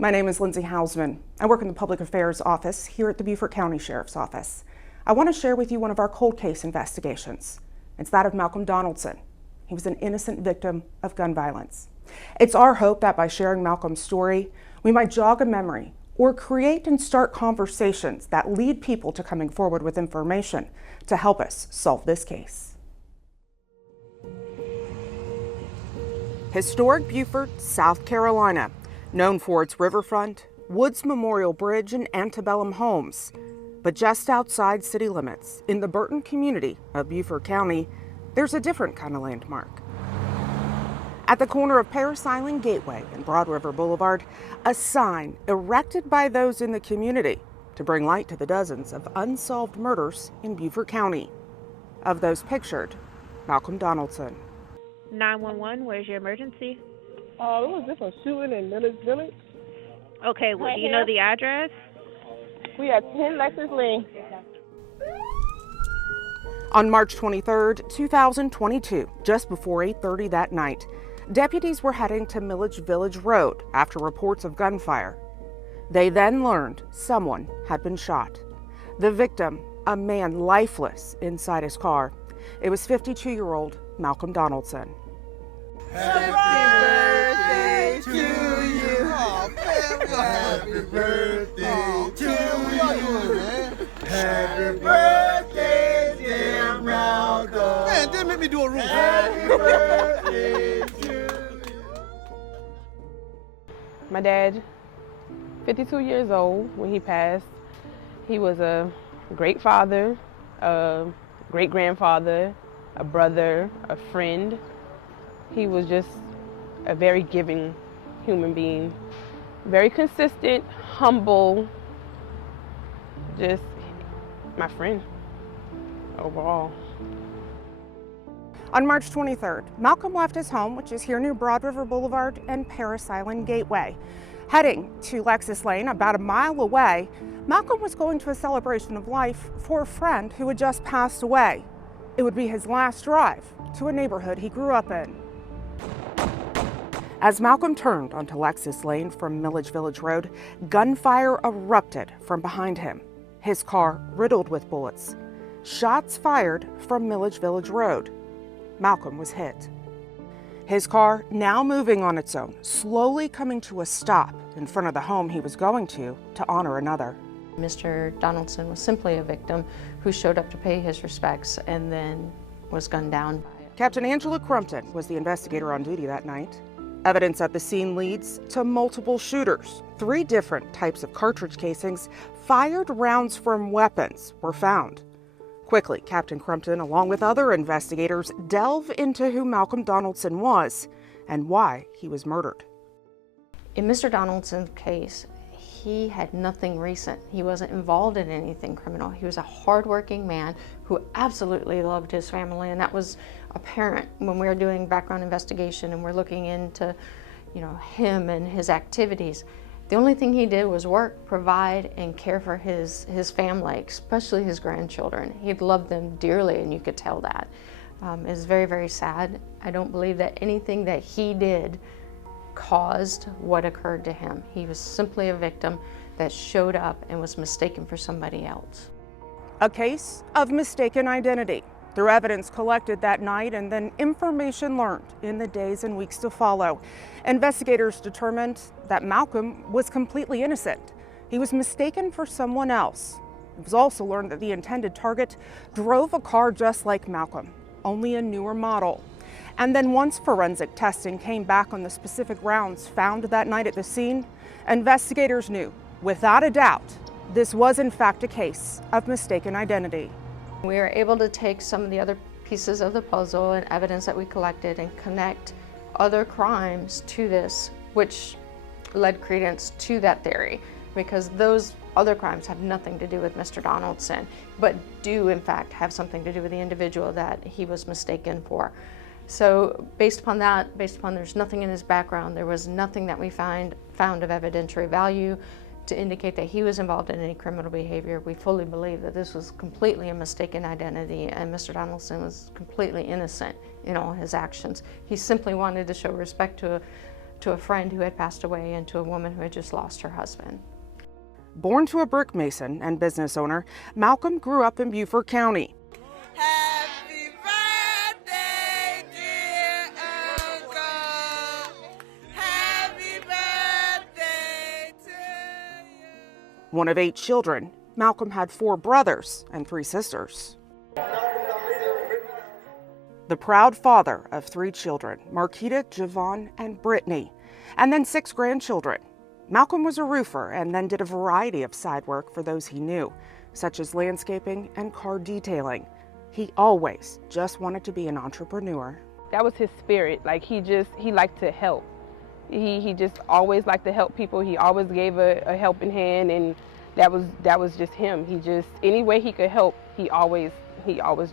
My name is Lindsay Hausman. I work in the Public Affairs Office here at the Beaufort County Sheriff's Office. I want to share with you one of our cold case investigations. It's that of Malcolm Donaldson. He was an innocent victim of gun violence. It's our hope that by sharing Malcolm's story, we might jog a memory or create and start conversations that lead people to coming forward with information to help us solve this case. Historic Beaufort, South Carolina, known for its riverfront, Woods Memorial Bridge, and antebellum homes. But just outside city limits, in the Burton community of Beaufort County, there's a different kind of landmark. At the corner of Paris Island Gateway and Broad River Boulevard, a sign erected by those in the community to bring light to the dozens of unsolved murders in Beaufort County. Of those pictured, Malcolm Donaldson. 911, where's your emergency? Was this a shooting in Village? Okay, well, do you know the address? We are 10 Lexus Lane. On March 23rd, 2022, just before 8:30 that night, deputies were heading to Milledge Village Road after reports of gunfire. They then learned someone had been shot. The victim, a man lifeless inside his car. It was 52-year-old Malcolm Donaldson. Happy birthday to you. Happy birthday to you. Happy birthday, dear Malcolm. Man, didn't make me do a rule. Happy birthday to you. My dad, 52 years old when he passed. He was a great father, a great grandfather, a brother, a friend. He was just a very giving human being, very consistent, humble, just my friend overall. On March 23rd, Malcolm left his home, which is here near Broad River Boulevard and Paris Island Gateway. Heading to Lexus Lane, about a mile away, Malcolm was going to a celebration of life for a friend who had just passed away. It would be his last drive to a neighborhood he grew up in. As Malcolm turned onto Lexus Lane from Milledge Village Road, gunfire erupted from behind him, his car riddled with bullets. Shots fired from Milledge Village Road. Malcolm was hit. His car now moving on its own, slowly coming to a stop in front of the home he was going to honor another. Mr. Donaldson was simply a victim who showed up to pay his respects and then was gunned down. Captain Angela Crumpton was the investigator on duty that night. Evidence at the scene leads to multiple shooters. 3 different types of cartridge casings, fired rounds from weapons were found. Quickly, Captain Crumpton, along with other investigators, delve into who Malcolm Donaldson was and why he was murdered. In Mr. Donaldson's case, he had nothing recent. He wasn't involved in anything criminal. He was a hardworking man who absolutely loved his family, and that was apparent when we were doing background investigation and we're looking into, him and his activities. The only thing he did was work, provide, and care for his family, especially his grandchildren. He loved them dearly, and you could tell that. It's very, very sad. I don't believe that anything that he did caused what occurred to him. He was simply a victim that showed up and was mistaken for somebody else. A case of mistaken identity through evidence collected that night and then information learned in the days and weeks to follow. Investigators determined that Malcolm was completely innocent. He was mistaken for someone else. It was also learned that the intended target drove a car just like Malcolm, only a newer model. And then once forensic testing came back on the specific rounds found that night at the scene, investigators knew, without a doubt, this was in fact a case of mistaken identity. We were able to take some of the other pieces of the puzzle and evidence that we collected and connect other crimes to this, which led credence to that theory, because those other crimes have nothing to do with Mr. Donaldson, but do in fact have something to do with the individual that he was mistaken for. So based upon that, there's nothing in his background, there was nothing that we found of evidentiary value to indicate that he was involved in any criminal behavior. We fully believe that this was completely a mistaken identity and Mr. Donaldson was completely innocent in all his actions. He simply wanted to show respect to to a friend who had passed away and to a woman who had just lost her husband. Born to a brick mason and business owner, Malcolm grew up in Beaufort County. Happy birthday, dear Uncle. Happy birthday to you. One of 8 children, Malcolm had 4 brothers and 3 sisters. The proud father of 3 children, Marquita, Javon, and Brittany, and then 6 grandchildren. Malcolm was a roofer and then did a variety of side work for those he knew, such as landscaping and car detailing. He always just wanted to be an entrepreneur. That was his spirit. Like he liked to help. He just always liked to help people. He always gave a helping hand, and that was just him. Any way he could help, he always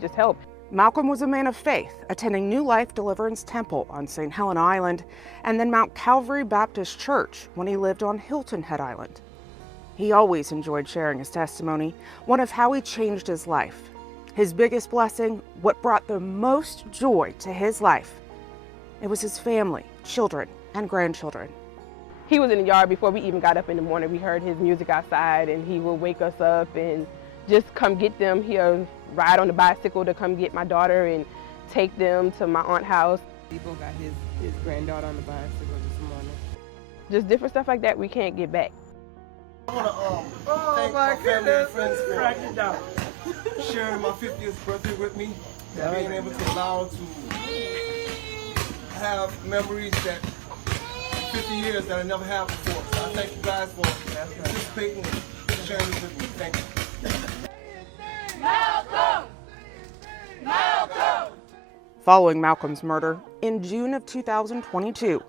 just helped. Malcolm was a man of faith, attending New Life Deliverance Temple on St. Helena Island and then Mount Calvary Baptist Church when he lived on Hilton Head Island. He always enjoyed sharing his testimony, one of how he changed his life. His biggest blessing, what brought the most joy to his life, it was his family, children, and grandchildren. He was in the yard before we even got up in the morning. We heard his music outside, and he would wake us up and just come get them. He'll ride on the bicycle to come get my daughter and take them to my aunt's house. People got his granddaughter on the bicycle this morning. Just different stuff like that we can't get back. I want to thank my family and friends for sharing my 50th birthday with me and being able to allow to have memories that 50 years that I never had before. So I thank you guys for participating and sharing this with me. Thank you. Malcolm! Malcolm! Following Malcolm's murder, in June of 2022,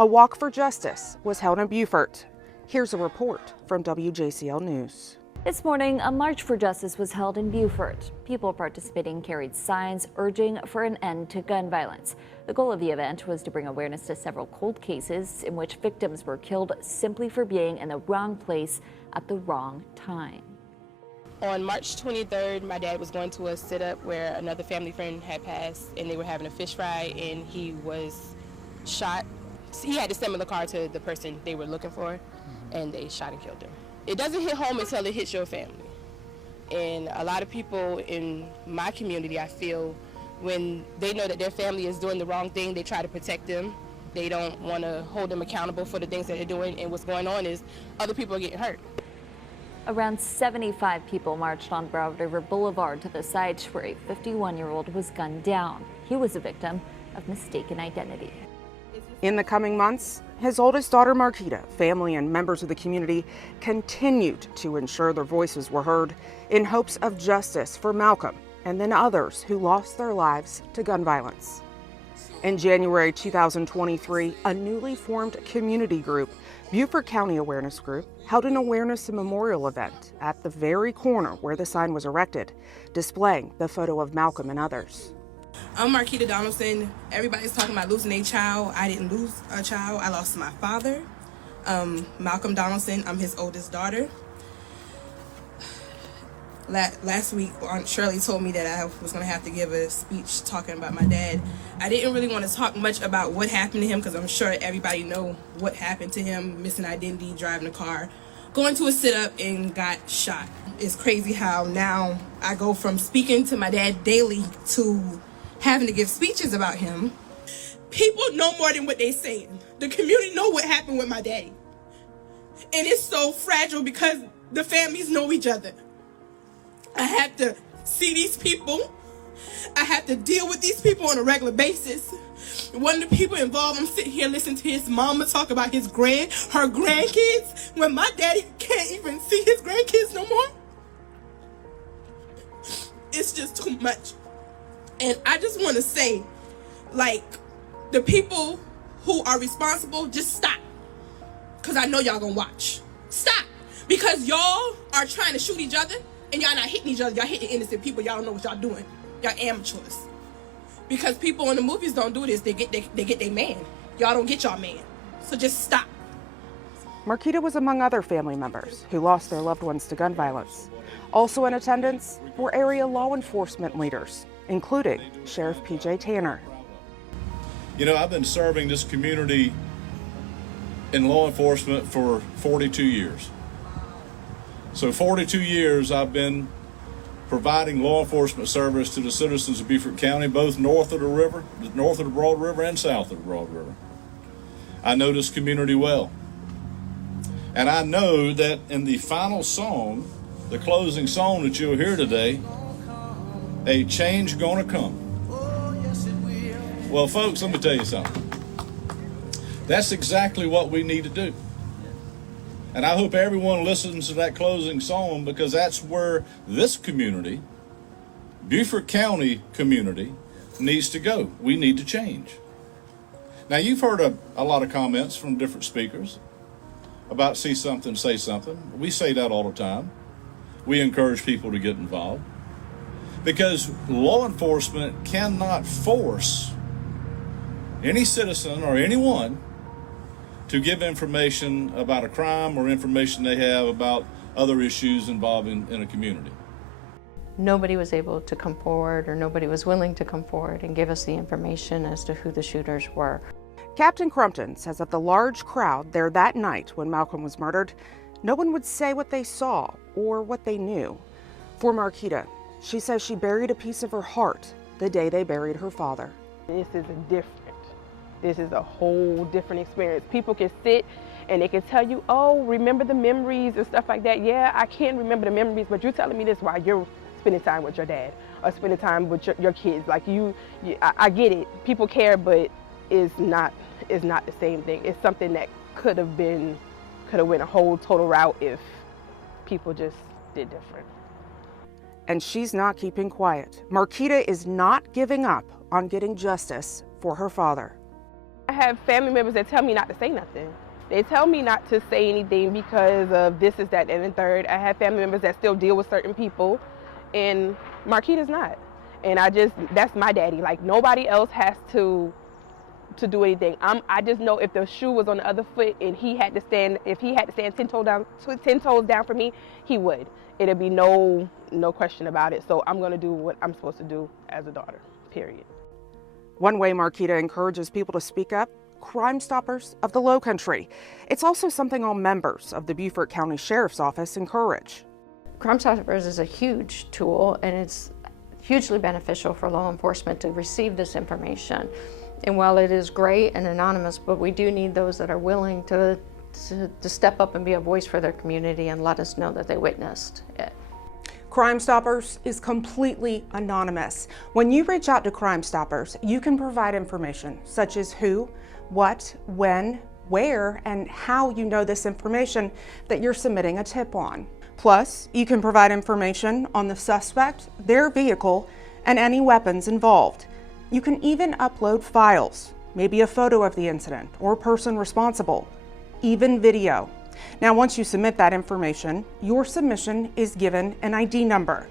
a walk for justice was held in Beaufort. Here's a report from WJCL News. This morning, a march for justice was held in Beaufort. People participating carried signs urging for an end to gun violence. The goal of the event was to bring awareness to several cold cases in which victims were killed simply for being in the wrong place at the wrong time. On March 23rd, my dad was going to a sit-up where another family friend had passed, and they were having a fish fry, and he was shot. He had a similar car to the person they were looking for, and they shot and killed him. It doesn't hit home until it hits your family. And a lot of people in my community, I feel, when they know that their family is doing the wrong thing, they try to protect them. They don't want to hold them accountable for the things that they're doing, and what's going on is other people are getting hurt. Around 75 people marched on Broad River Boulevard to the site where a 51-year-old was gunned down. He was a victim of mistaken identity. In the coming months, his oldest daughter, Marquita, family and members of the community continued to ensure their voices were heard in hopes of justice for Malcolm and then others who lost their lives to gun violence. In January 2023, a newly formed community group, Beaufort County Awareness Group, held an awareness and memorial event at the very corner where the sign was erected, displaying the photo of Malcolm and others. I'm Malcolm Donaldson. Everybody's talking about losing a child. I didn't lose a child. I lost my father, Malcolm Donaldson. I'm his oldest daughter. Last week, Aunt Shirley told me that I was going to have to give a speech talking about my dad. I didn't really want to talk much about what happened to him because I'm sure everybody know what happened to him. Missing identity, driving a car, going to a sit-up and got shot. It's crazy how now I go from speaking to my dad daily to having to give speeches about him. People know more than what they're saying. The community know what happened with my daddy. And it's so fragile because the families know each other. I have to see these people. I have to deal with these people on a regular basis. One of the people involved, I'm sitting here listening to his mama talk about her grandkids, when my daddy can't even see his grandkids no more. It's just too much. And I just want to say, like, the people who are responsible, just stop. Because I know y'all gonna watch. Stop. Because y'all are trying to shoot each other. And y'all not hitting each other. Y'all hitting innocent people. Y'all don't know what y'all doing. Y'all amateurs. Because people in the movies don't do this. They get their man. Y'all don't get y'all man. So just stop. Marquita was among other family members who lost their loved ones to gun violence. Also in attendance were area law enforcement leaders, including Sheriff P.J. Tanner. You know, I've been serving this community in law enforcement for 42 years. So 42 years I've been providing law enforcement service to the citizens of Beaufort County, both north of the river, north of the Broad River and south of the Broad River. I know this community well. And I know that in the final song, the closing song that you'll hear today, a change gonna come. Well, folks, let me tell you something. That's exactly what we need to do. And I hope everyone listens to that closing song, because that's where this community, Beaufort County community, needs to go. We need to change. Now, you've heard a lot of comments from different speakers about see something, say something. We say that all the time. We encourage people to get involved, because law enforcement cannot force any citizen or anyone to give information about a crime or information they have about other issues involving in a community. Nobody was able to come forward, or nobody was willing to come forward and give us the information as to who the shooters were. Captain Crumpton says of the large crowd there that night when Malcolm was murdered, no one would say what they saw or what they knew. For Marquita, she says she buried a piece of her heart the day they buried her father. This is a whole different experience. People can sit and they can tell you, oh, remember the memories and stuff like that. Yeah, I can't remember the memories, but you're telling me this while you're spending time with your dad or spending time with your kids. Like I get it. People care, but it's not the same thing. It's something that could have went a whole total route if people just did different. And she's not keeping quiet. Marquita is not giving up on getting justice for her father. I have family members that tell me not to say nothing. They tell me not to say anything because of this, is that, and the third. I have family members that still deal with certain people, and Marquita's not. And that's my daddy. Like, nobody else has to do anything. I just know if the shoe was on the other foot and if he had to stand 10 toes down for me, he would. It'd be no question about it. So I'm gonna do what I'm supposed to do as a daughter, period. One way Marquita encourages people to speak up: Crime Stoppers of the Lowcountry. It's also something all members of the Beaufort County Sheriff's Office encourage. Crime Stoppers is a huge tool, and it's hugely beneficial for law enforcement to receive this information. And while it is great and anonymous, but we do need those that are willing to step up and be a voice for their community and let us know that they witnessed it. Crime Stoppers is completely anonymous. When you reach out to Crime Stoppers, you can provide information such as who, what, when, where, and how you know this information that you're submitting a tip on. Plus, you can provide information on the suspect, their vehicle, and any weapons involved. You can even upload files, maybe a photo of the incident or person responsible, even video. Now, once you submit that information, your submission is given an ID number.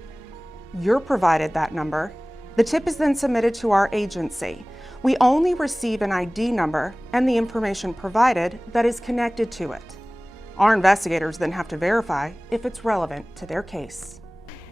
You're provided that number. The tip is then submitted to our agency. We only receive an ID number and the information provided that is connected to it. Our investigators then have to verify if it's relevant to their case.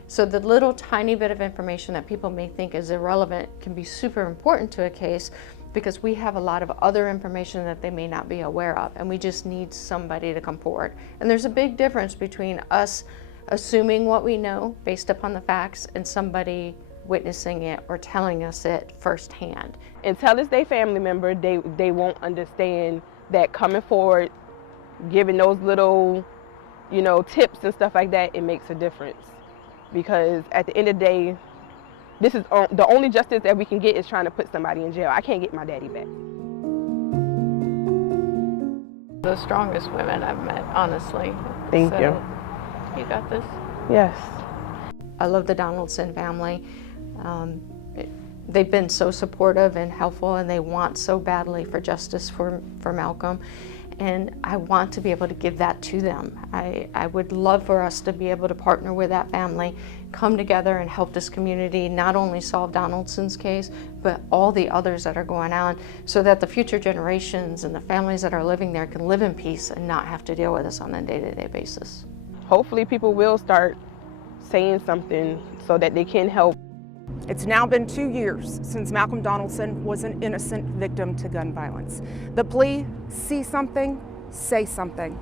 So the little tiny bit of information that people may think is irrelevant can be super important to a case, because we have a lot of other information that they may not be aware of, and we just need somebody to come forward. And there's a big difference between us assuming what we know based upon the facts and somebody witnessing it or telling us it firsthand. Until it's their family member, they won't understand that coming forward, giving those little, tips and stuff like that, it makes a difference. Because at the end of the day, this is the only justice that we can get is trying to put somebody in jail. I can't get my daddy back. The strongest women I've met, honestly. Thank you. You got this? Yes. I love the Donaldson family. They've been so supportive and helpful, and they want so badly for justice for Malcolm. And I want to be able to give that to them. I would love for us to be able to partner with that family, come together and help this community not only solve Donaldson's case, but all the others that are going on, so that the future generations and the families that are living there can live in peace and not have to deal with this on a day-to-day basis. Hopefully people will start saying something so that they can help. It's now been 2 years since Malcolm Donaldson was an innocent victim to gun violence. The plea: see something, say something.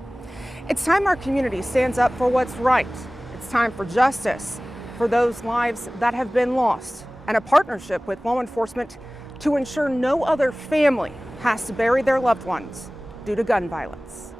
It's time our community stands up for what's right. It's time for justice for those lives that have been lost, and a partnership with law enforcement to ensure no other family has to bury their loved ones due to gun violence.